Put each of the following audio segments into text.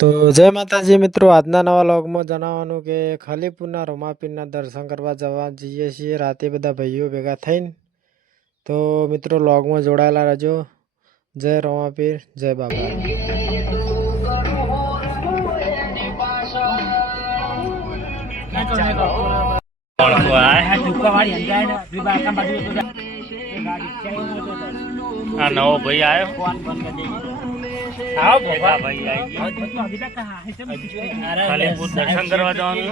તો જય માતાજી મિત્રો, આજના નવા લોગમાં જણાવવાનું કે ખલીપુરના રોમાપીરના દર્શન કરવા જવા જઈએ છીએ. રાતે બધા ભાઈઓ ભેગા થઈને. તો મિત્રો લોગમાં જોડાયેલા રહેજો. જય રોમાપીર, જય બાબા. આ નવો ભાઈ આવ્યો ભાઈ આવી ગયા દર્શન કરવા જવાનું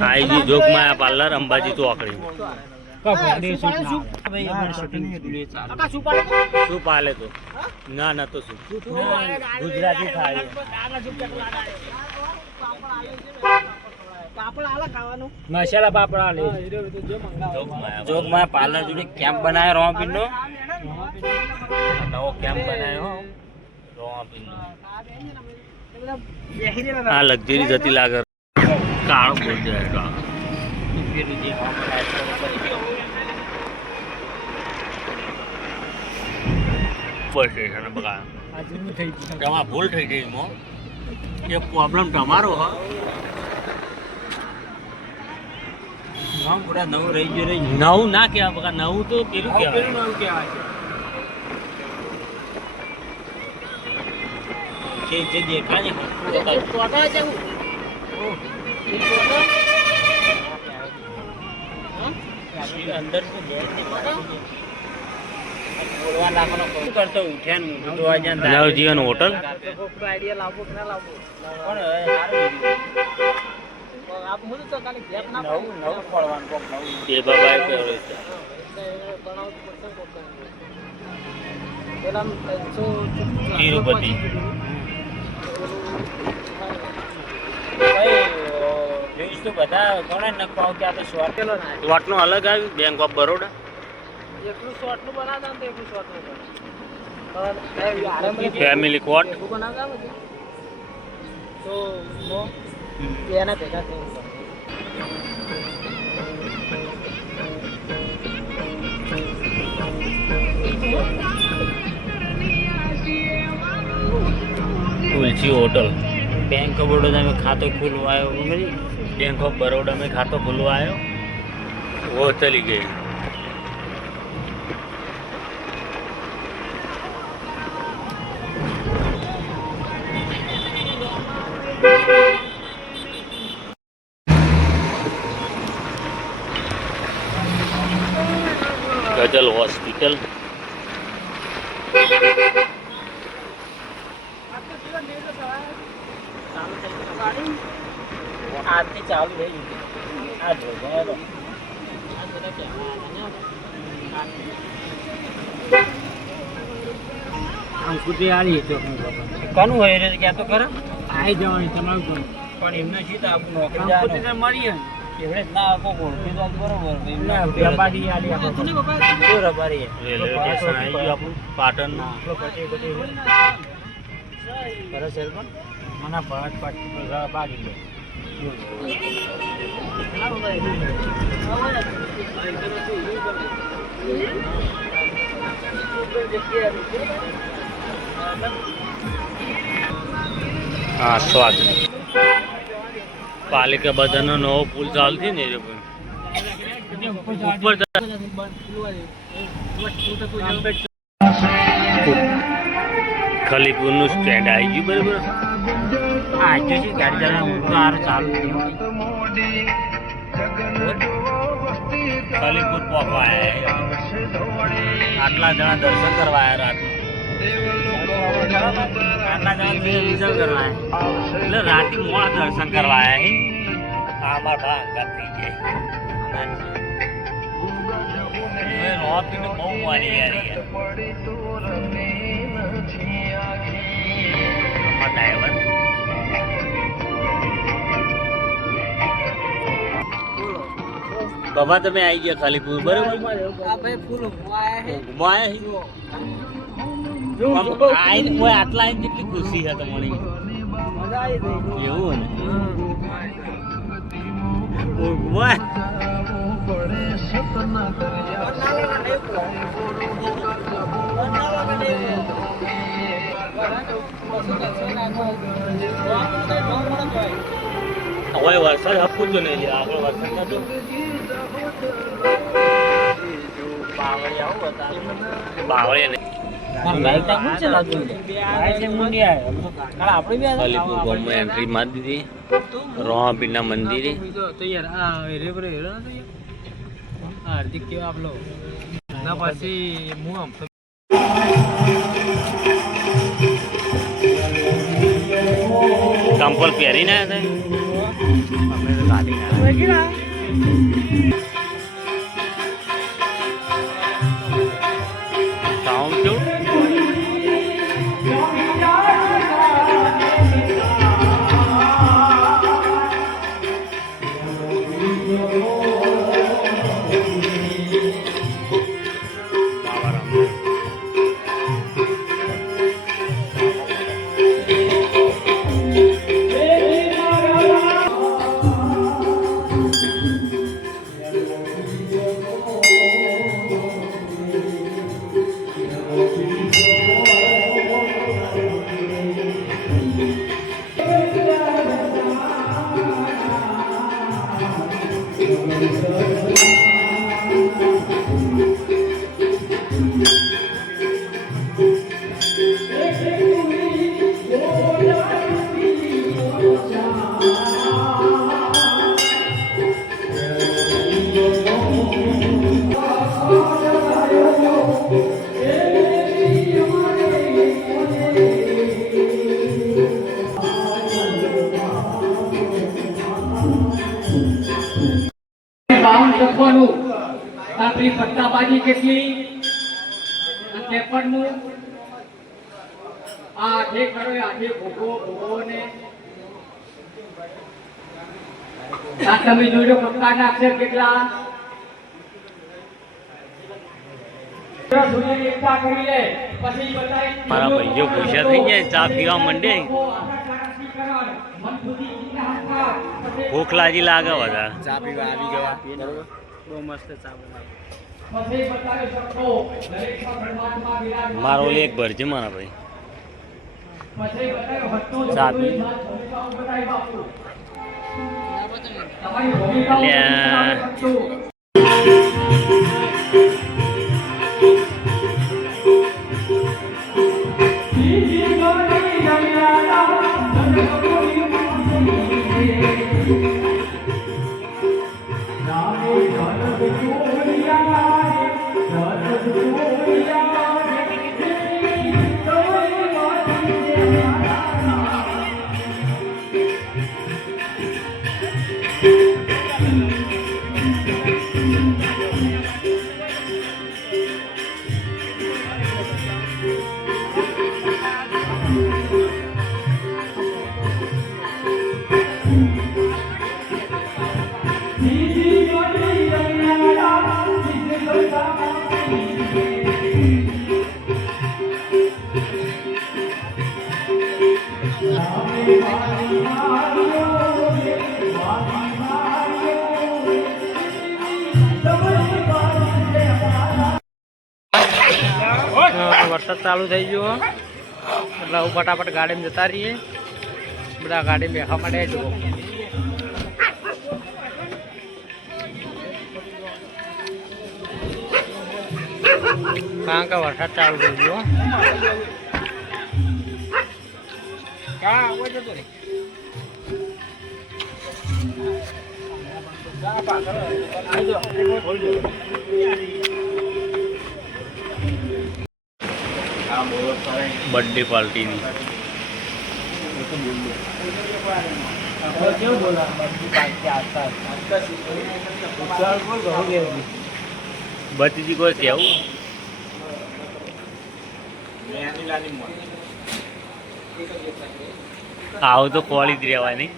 આઈ ગઈ જોગમાયા પાર્લર અંબાજી ચોકડી શું પાલે તો ના ના તો શું ગુજરાતી થાય મસાલા પાપડા લે જોગમાં પાર્લર જોડે કેમ્પ બનાવ્યો રોમાપીર નો. નવો કેમ્પ બનાવ્યો રોમાપીર આ લક્ઝરી જતી લાગે. કાળો બોલ જાય. બસ સ્ટેશન બગા ભૂલ થઈ ગઈ એમાં એ પ્રોબ્લેમ તમારો હા. નવું રહી ગયું રહી નવું ના કહેવાય બકા નવું તો પેલું કેવું કહેવાય. નવું કહેવાય જે જે દેખાય ને અંદર શું કરતો? ઉઠ્યા ને ઊંઘ તો આજે ને નવજીવન પણ હવે સારું નવું નવું પડવાનું કોક નવું તે છે. તિરુપતિ તો બધા કોણે નખાવ કે આ તો શોર્ટ. પેલો ના અલગ આવ્યું બેંક ઓફ બરોડા એટલું શોર્ટનું બનાવતા ને તો શોર્ટનું ફેમિલી કોટ બનાવતા તો એના ભેગા થઈને Tulsi hotel bank of Baroda में ખાતો ખુલવાયો બેંક ઓફ બરોડા में ખાતો ખુલવાયો वो चली गई આજથી ચાલુ થઈ ગયું. આ જો બરાબર. આ બધા કહેવાય અંકુતિ આલી તો. કનું હોય રે ક્યાં તો ખરા? આઈ જવાની તમારું કોણ પણ એમને શું તો આપણું નોકરી અંકુતિ તો એવડે ના આપો ઓળખી તો બરોબર. રબારી આલી આપો શું રબારી રેલવે સ્ટેશન આવી ગયું આપણું પાટણ સરસ છે મને ભરત પાટી બાગી લે હા, સ્વાદ પાલિકા બધાનો નવો પુલ ચાલુ થયો ને એ પણ. ઉપર સ્ટેન્ડ આવી ગયું બરાબર આજે છે ગાડી જરા હું તો ચાલુ થયું પોકવા આયા આટલા જણા દર્શન કરવા આવ્યા આટલા જણા દર્શન કરવા રાતે મોડા દર્શન કરવા આવ્યા આ મારા ભા અંગાત થઈ જાય હવે બહુ મારી યાર યાર બાબા તમે આવી ગયા ખાલીપુર પૂરું આ ભાઈ ઘુમાયા આટલા આઈને કેટલી ખુશી છે તમારી. મજા આવી ગઈ એવું ને? હવે વરસાદ આપવું જ નહીં આપણે વરસાદ નતો અલીપુર ગામમાં એન્ટ્રી મારી દીધી રોહાપીરના મંદિરે તો પહેરીને આવ્યા હતા? અમે તો ગાડી સાઉન્ડ આપણી પત્તાબાજી કેટલી ત્રેપનમું આ આઠે કરો એ આઠે ભોગવો ને આ તમે જોજો પત્તાના અક્ષર કેટલા. મારા ભાઈઓ ગુસ્સા થઈ જાય ચા પીવા માંડે. ભૂખ લાગી લાગે વધારે. ચા પીવા આવી ગયા બહુ મસ્ત ચા બનાવી. મારો એક ભરજે મારા ભાઈ. પછી વરસાદ ચાલુ થઈ ગયો એટલે હું ફટાફટ ગાડીમાં જતા રહીએ. બધા ગાડી બેઠા માટે જુઓ. કારણ કે વરસાદ ચાલુ થઈ ગયો બર્થડે પાર્ટીની ભતીજી કોઈ કેવું? આવું તો કોળી જ રહેવાય નહીં